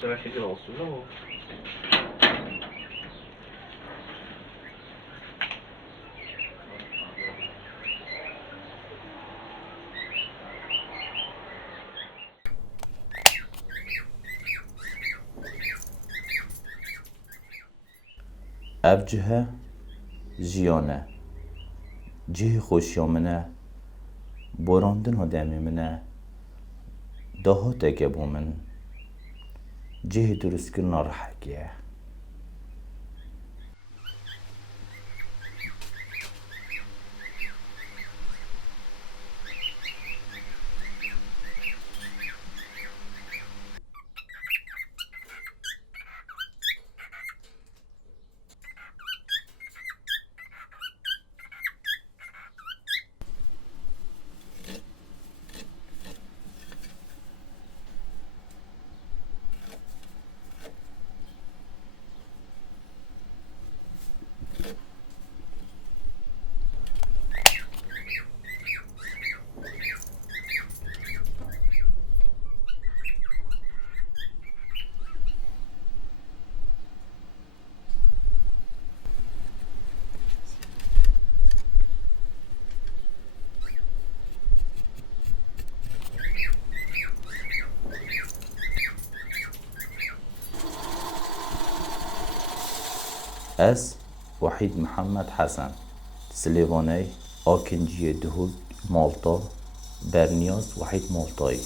Será que é grosso? Não. اف جهه جیانه جه خوشیا منه براندن ها دمی منه دهات اگه من جه درست کرنا رحکیه اس وحید محمد حسن سلیوانی آکنجی دهود مالطا برنیاز وحید مالطایی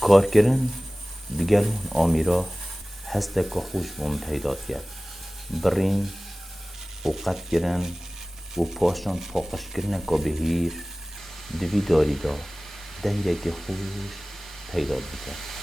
کارکردن دیگرون آمیرا هسته که خوش بوم پیدا کرد برین و قد گرن و پاشان پاقش گرنه که بهیر دوی داری دا دنگه که خوش پیدا بکرد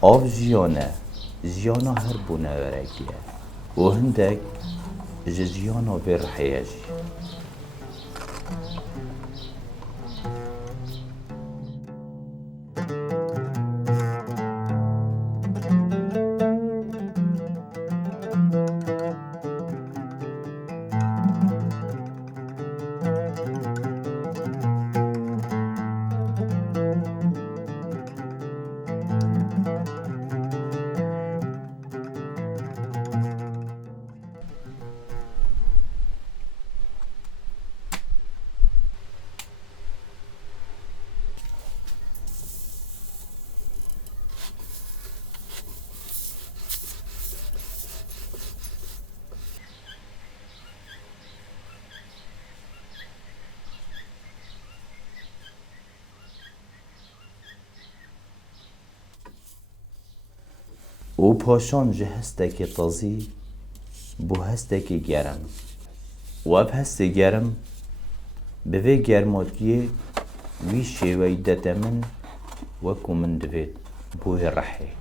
آف جیانا هر بونه ورکیه و هندک جیانا بر حیجی و پاشان جه هستکی تازی بو هستکی گرم و اب هست گرم به وی گرماتیه وی شیوی دتمن وکو من دوید بوی رحه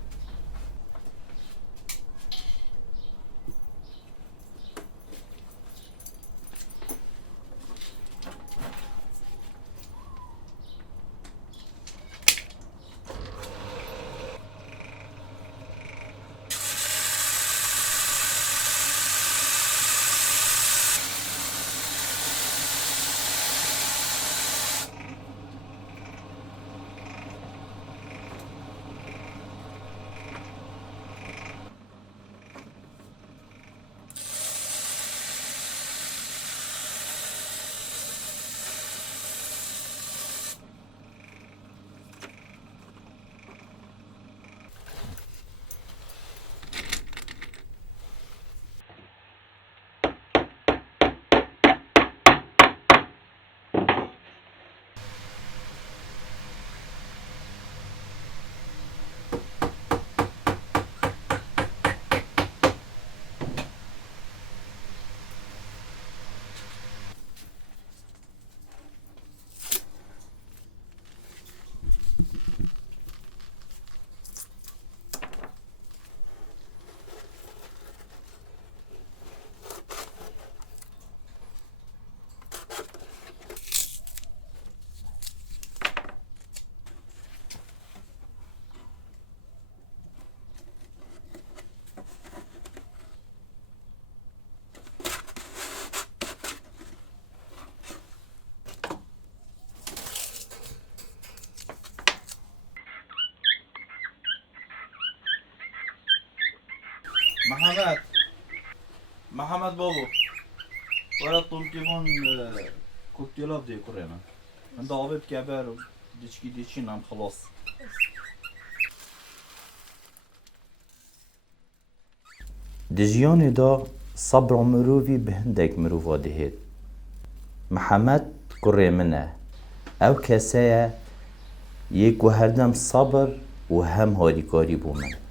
محمد بابو ولا طمكيمون كوكتيلات دي كورينا من ضابط كبار ديشكي ديشي نام خلاص دجیان دا صبر مروفی به هندک مروفا دهید محمد کره منه او کسایه یک و هردم صبر و هم هاریکاری بو من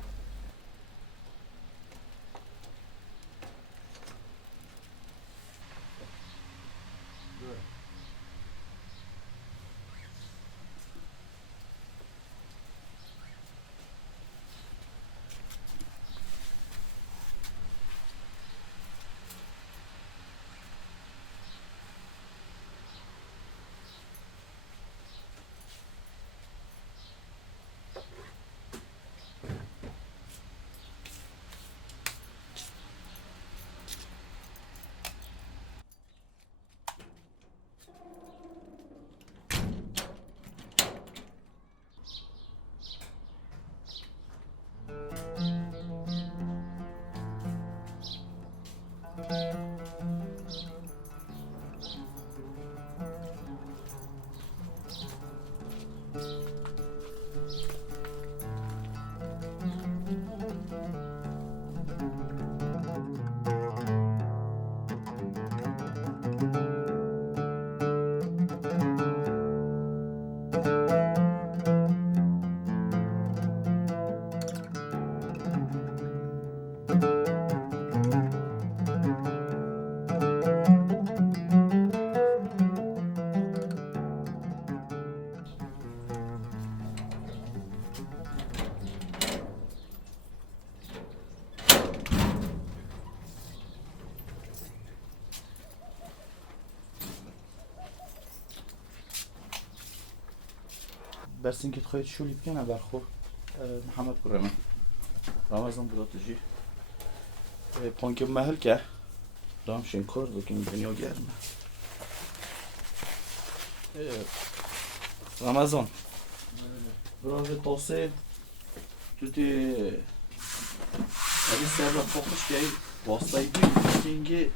برسين كي تخيط شو اللي بكينا برخور محمد كرمه رمضان بدا تجي بانك مهلكه دام شنكر لكن دنيا گرمه رمضان برای توسعه تو دی اگه سر فوقش که واسطه بینگه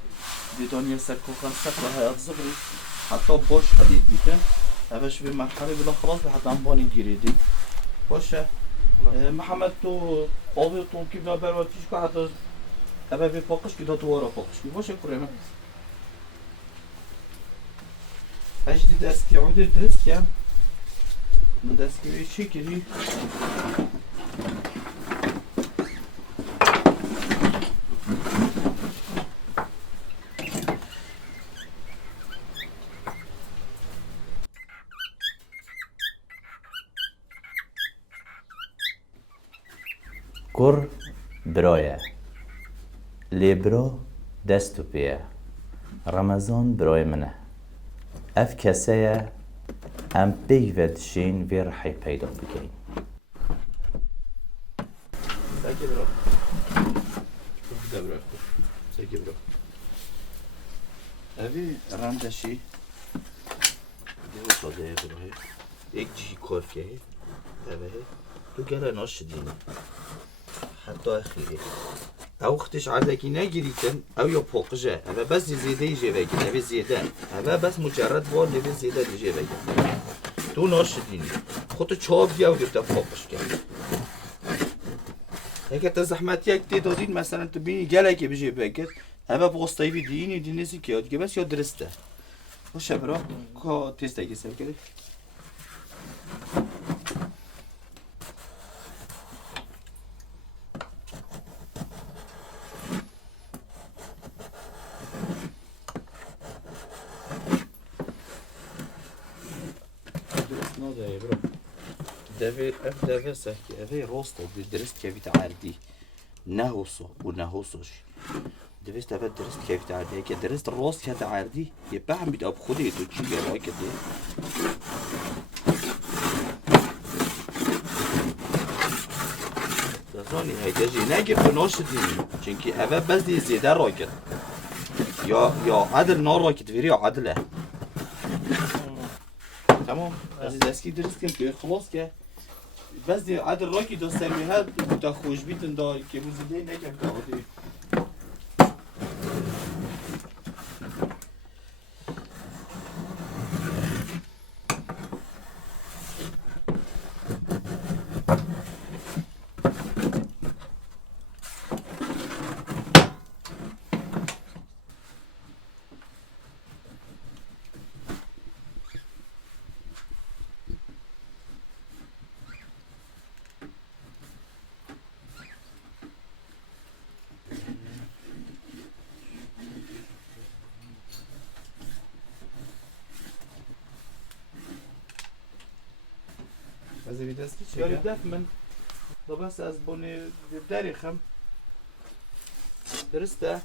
دیدانی سر کوکان سر حیات زغری حتی باش خدید بیتن اوش به مرحله بلا خلاص به حتی بانی گیریدی باشه محمد تو آبی تو که بلا برواتیش که حتی اوه به پاکش که داد وارا پاکش که باشه کرمه اجدی دستی عوده درست کم من دستگیری چی کردی؟ کر برایه لیبرا دستو پیه رمضان برای منه اف کسایه ام پیودشین وی رحی پیدا بگین ساکی برو برو ساکی برو اوی رندشی دیو ساده بروه یک جی کافیه اوه تو گره ناش دینی حتی اخیری او وقتش عدکی نگیریتن او یا پاقجه اوه بس زیده ایجه بگین اوه زیده اوه بس مجرد بار نوه زیده ایجه بگین تو ناش دینی خودتو چاب گیا و گفته پاقش کرد اگه تا زحمتی یک دی دادین مثلا تو بینی گله که بجه بگید اوه بغستایی بی دینی دینیسی که یاد بس یا درسته باشه برا که تیست اگه سر کرد دفع سهكي هذي روستا درست كيف تعردي نهوسو ونهوسوش درست دفع درست كيف تعردي هيك درست الروست كيف تعردي يبقى عم بدأ بخدي تو تشي يا رايك دي دزاني هاي تجي ناجي بنوش ديني چونكي هذا بس دي زيادة رايك يا عدل نار رايك تفيري عدله تمام از دستی درست کم که خلاص که بس دی عدل راکی دستم هر تا خوش بیتن داری که موزیده نکم که عادی از این دستی چه یاری دف من دا بس از بونه دری خم درسته؟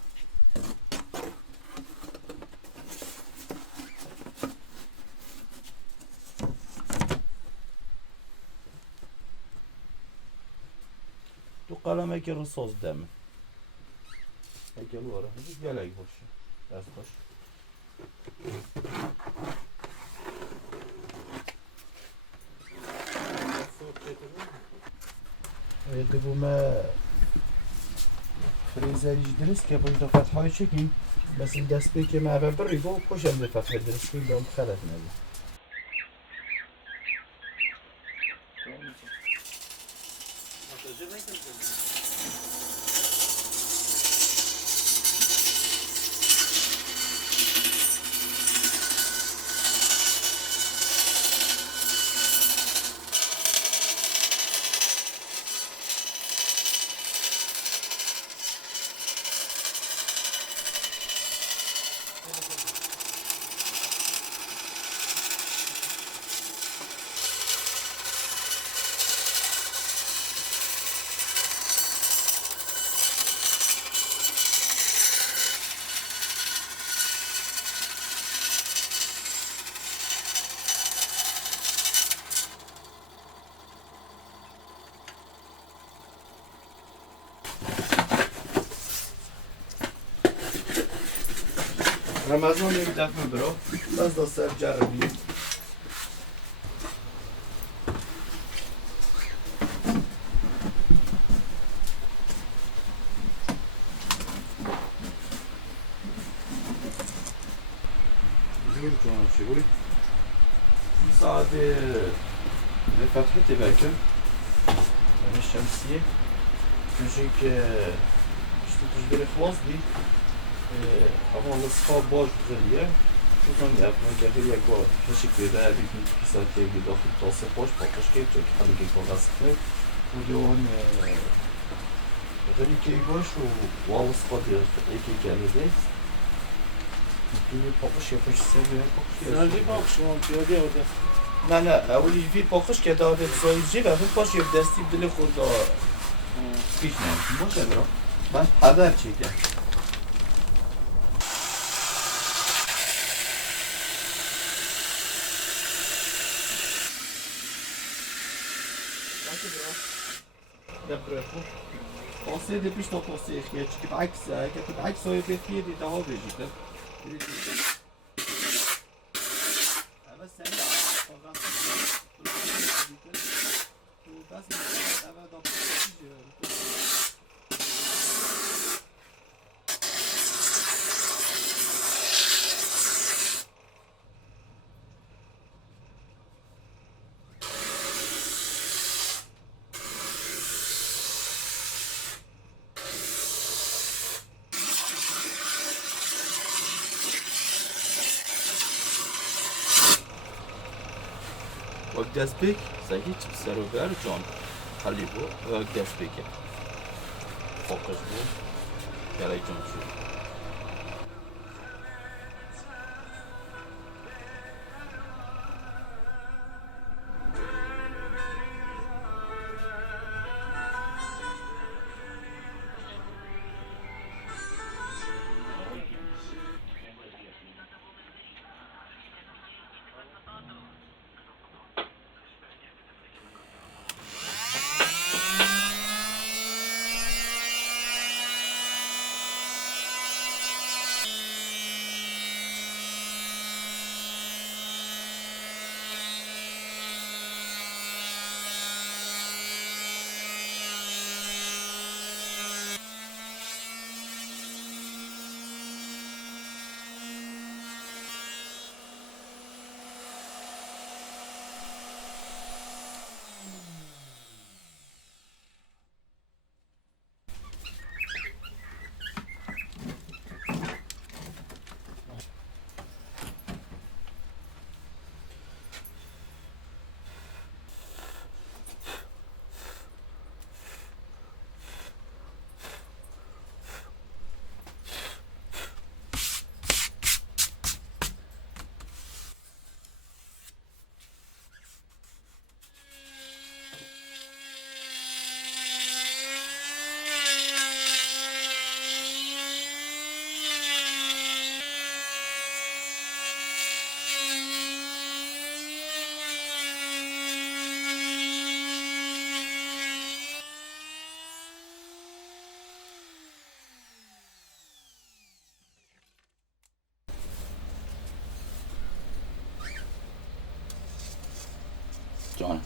تو قلم اگه رو ساز دمه اگه واره هدی گلک باشه دست باش دوم فریزریش درست که باید فتح های چکیم بس این دست بی که معبه بری با پشم ده فتح درست که دام خلط نبید رمضان یک دفعه برو بس دا سر جربی زور جانم چی بوی؟ این ساعت فتحه تبکم همه شمسیه چونشه که اشتوتش بری خلاص دی اما اصحاب باش بزنیه چون یفنه که یک بار کشی پیدا بیتون پیساتی اگه داخل تاسه خوش پاکش که چون که حالا که کاغذ خیلی و دیوان بخیلی که باش و واو اصحاب یکی گلیده توی پاکش یه پاش سر بیان پاکش سرجی پاکش هم پیاده آده نه اولی وی پاکش که داده سایزی و خود پاش یه دستی دل خود دا پیش نمید باشه برا من پدر چی کرد دبره خوب قاصه ده پیش تا قاصه اخیه چی که بعکسه که بعکس های بخیه دیده ها بجیده اما سنی آقا تو بس اما دا وقت دست بک سعی چی سر و بر جان خالی بود وقت دست بکه فوکس بود گلای جان شد جان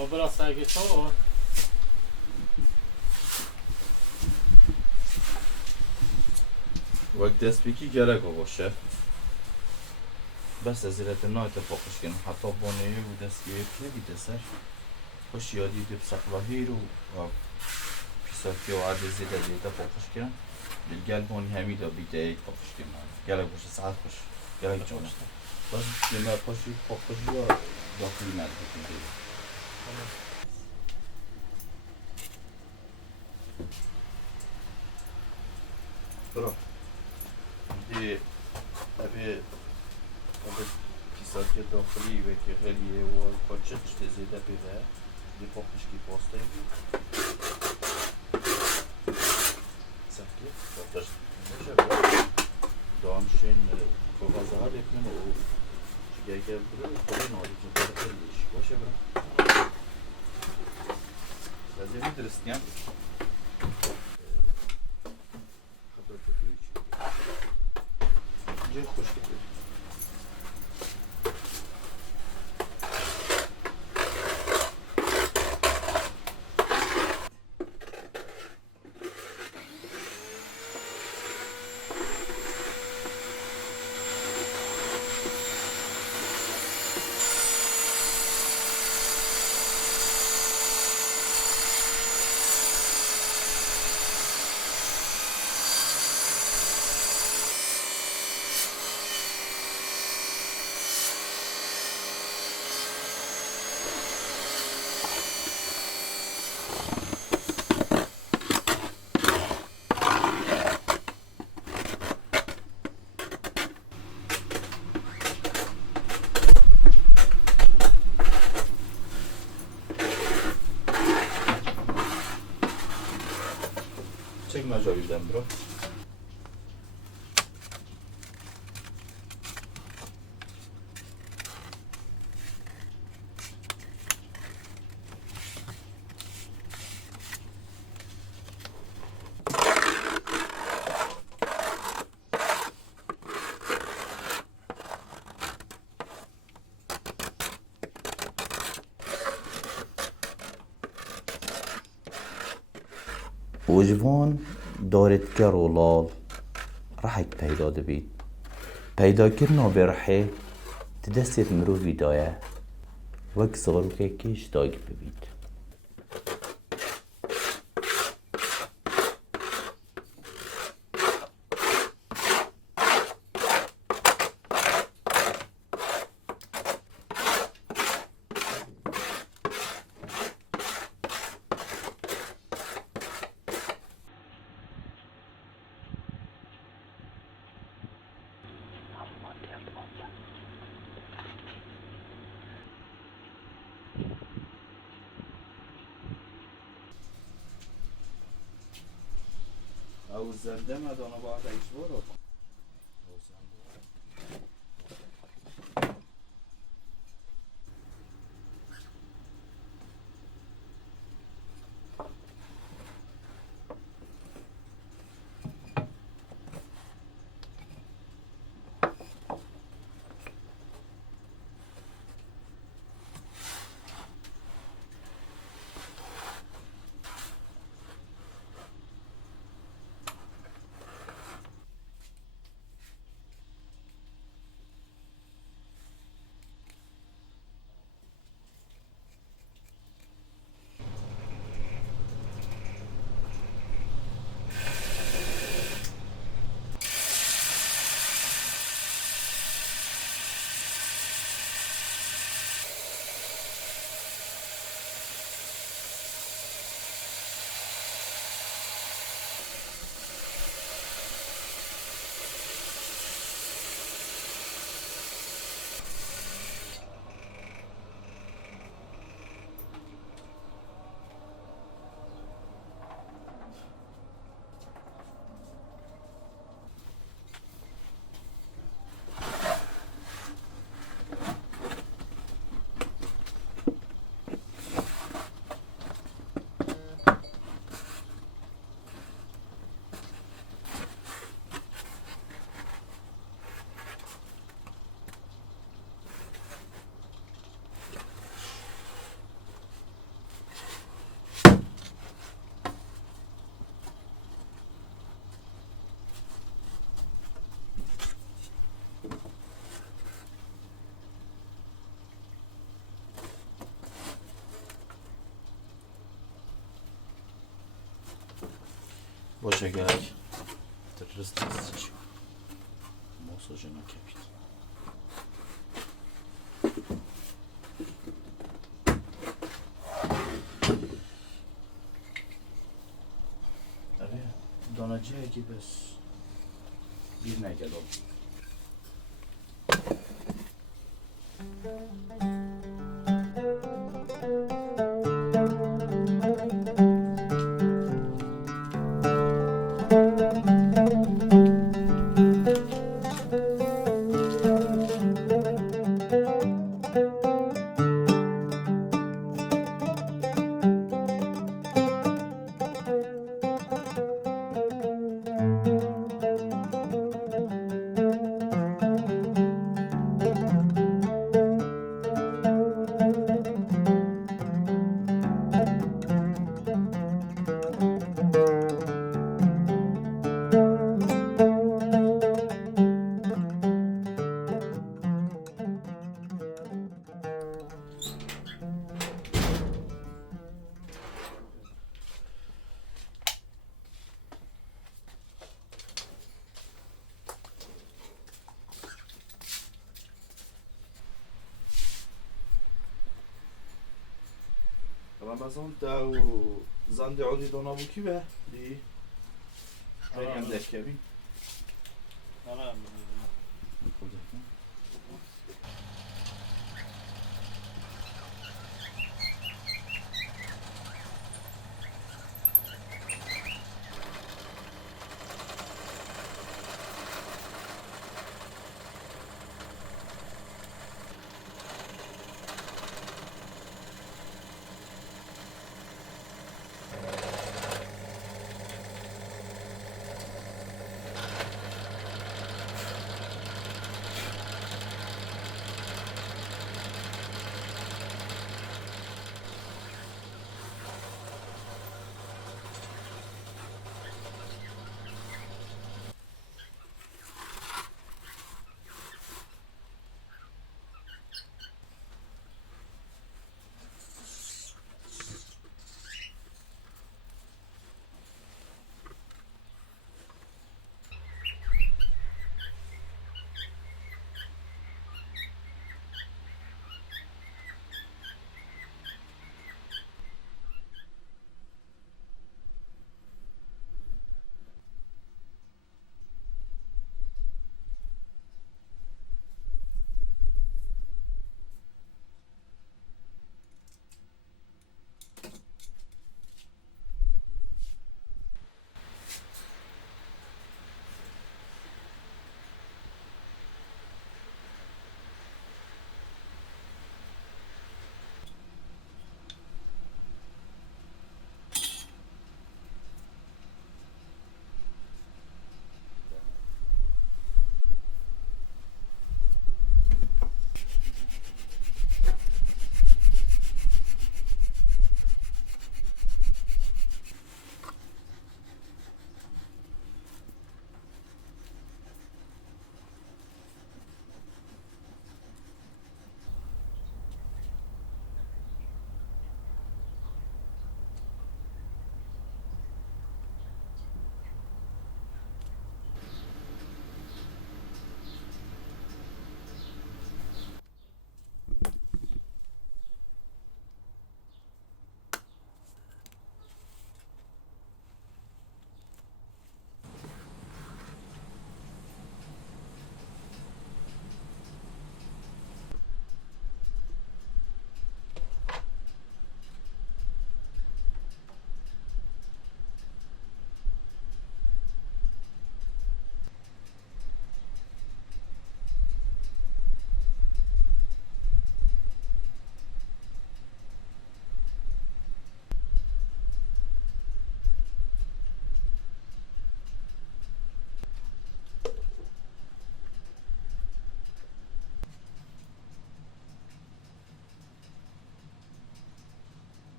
Dobra, sage to. وقت دست بکی گرگ باشه بس از ایرت نه اتفاقش کنم حتی بانه و دست گرفت نبیده سر خوش یادی دب سقلاهی رو پیساتی و عرضی ده اتفاقش کنم بالگل بانی همی دا بیده اتفاقش کنم گرگ باشه ساعت خوش گرگ جانه بس لما خوشی خوشی یا داخلی نداری کنید برو دی ابی پیساتی داخلی و که غلیه و کاچه چه زیده بیده دی پاکش کی پاسته بود سختی داشت میشه دامشین کاغذ ها بکنم و چیکار که برو خود نادی که برای خیلیش باشه برو لازم درستیم جای خوش کنید چک مجاویدم برو وجوان دارتگر و لال رحک پیدا دبید پیدا کرنا به رحه تدست مروی دایه وک صغرو که کش داگ ببید او زنده مدانه باید ایش برو باشه گرک درست چی ماساژ نکبید آره دانجی اگه بس bir نگل oldu. رمضان داو زند عودی دونا بو کی به دی رنگ دکبی تمام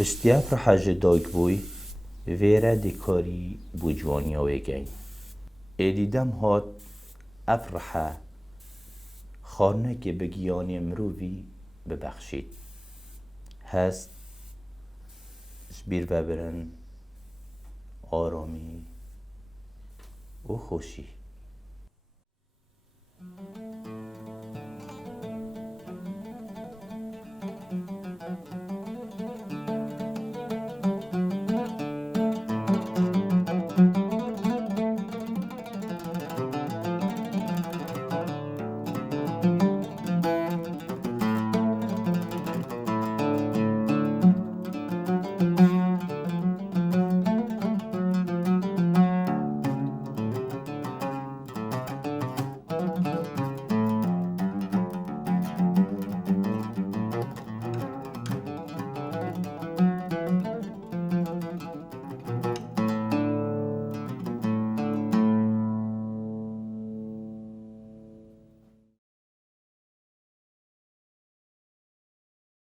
پشتی افرحه جه دایک بوی ویره دیکاری بو جوانیاوی گین. ایدیدم هات افرحه خارنه که بگیانی مرووی ببخشید. هست جبیر ببرن آرامی و خوشی.